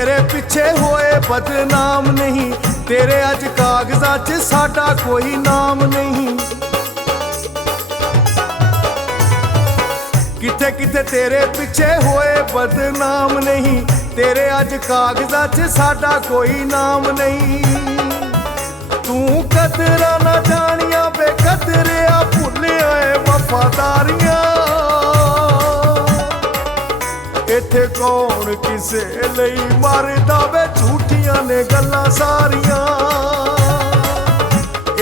तेरे पिछे होए बदनाम नहीं, तेरे अज कागजां च साडा कोई नाम नहीं। किथे किथे तेरे पिछे होए बदनाम नहीं, तेरे अज कागजां च साडा कोई नाम नहीं। तू कदरां ना जानिया बेकदरिया भुलिया वफादारियां। इत्थे कौन किसे लई मरदा वे झूठियां ने गल्लां सारियां।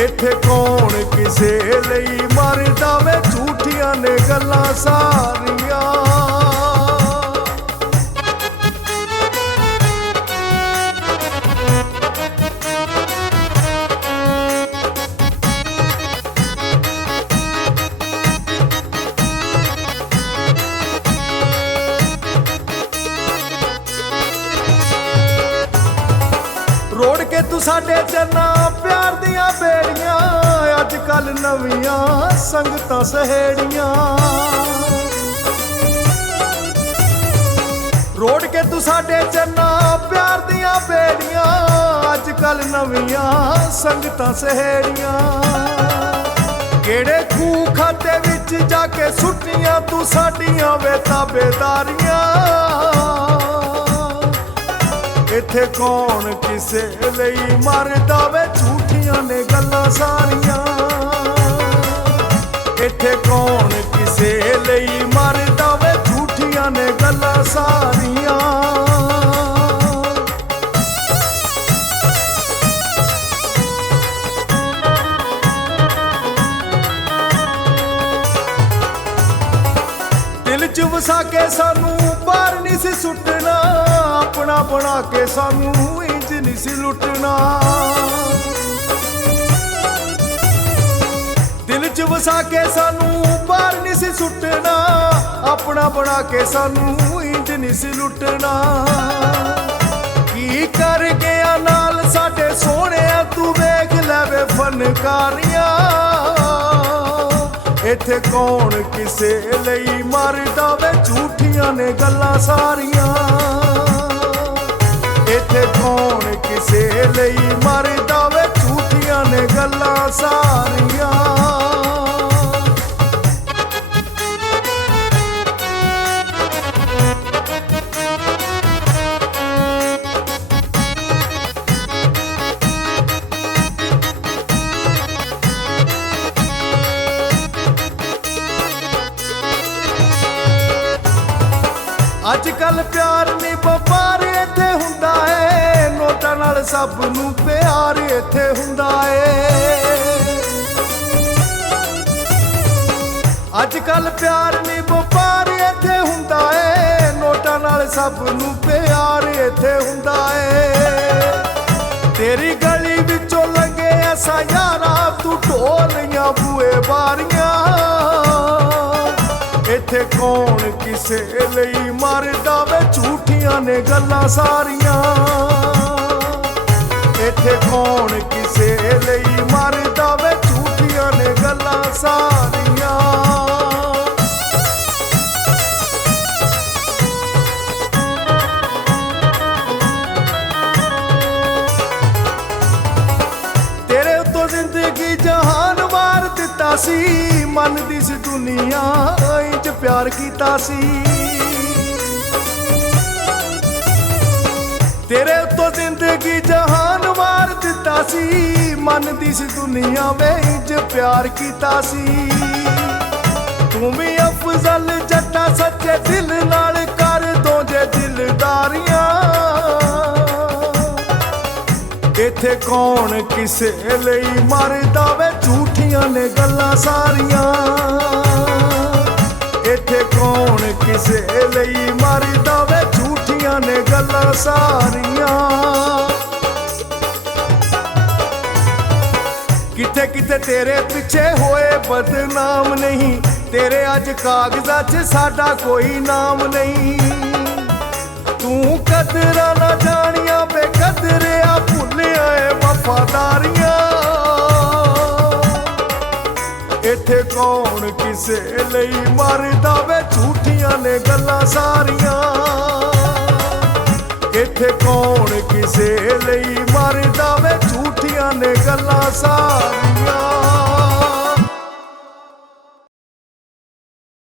इत्थे कौन किसे लई मरदा वे झूठियां ने गल्लां सारियां। रोड़ के तू साडे चरना प्यार दियां बेड़ियां, अज कल नवियां संगतां सहेड़ियां। रोड़ के तू साडे चरना प्यार दियां बेड़ियां, अज कल नवियां संगतां सहेड़ियां। केड़े खूह खाते विच जाके सुट्टियां तू साडियां वे ताबेदारियां। इत्थे कौन किसे लई मरदा वे झूठियां ने गल्लां सारियां। इत्थे कौन किसे लई मरदा वे झूठियां ने गल्लां सारियां। दिल च वसा के सानू बाहर नहीं सी सुटना, अपना बना के सानू इंज नहीं सी लुटना। दिल च वसा के सानू बाहर नहीं सी सुटना, अपना बना के सानू इंज नहीं सी लुटना। की कर गया नाल साडे सोहणे तू वेख लैवे फनकारियां। इत्थे कौन किसे लई मरदा वे झूठियां ने गल्लां सारियां। इत्थे कौन किसे लई मरदा वे झूठियां ने गल्लां सारियां। अज कल प्यार नहीं वपार इत्थे हुंदा है, नोटां नाल सब नूं प्यार इत्थे हुंदा है। अज कल प्यार नहीं वपार इत्थे हुंदा है, नोटां नाल सब नूं प्यार इत्थे हुंदा है। तेरी गली विचों लंघे ऐसा यारा तू ढोलियां बूए बारियां। इत्थे कौन किसे लई मरदा वे झूठियां ने गल्लां सारियां। इत्थे कौन किसे लई मरदा वे झूठियां ने गल्लां सारियां। तेरे उत्तों जिंदगी जहान वार दिता सी, मन दी सी दुनिया इंज प्यार कीता सी। तेरे उत्तों जिंदगी जहान वार दिता सी, मन दी सी दुनिया वे इंज प्यार कीता सी। तू भी अफजल जट्टा सच्चे दिल नाल कर दो जे दिलदारियां। इत्थे कौन किसे लई मरदा वे झूठियां ने गल्लां सारियां। इत्थे कौन किसे लई मरदा वे झूठियां ने गल्लां सारियां। किथे किथे तेरे पिछे होए बदनाम नहीं, तेरे अज कागजां च साडा कोई नाम नहीं। तू कदरां ना जानिया बेकदरिया भुलिया वफादारियां। इत्थे कौन किसे लई मरदा वे झूठियां ने गल्लां सारियां। इत्थे कौन किसे लई मरदा वे झूठियां ने गल्लां सारियां।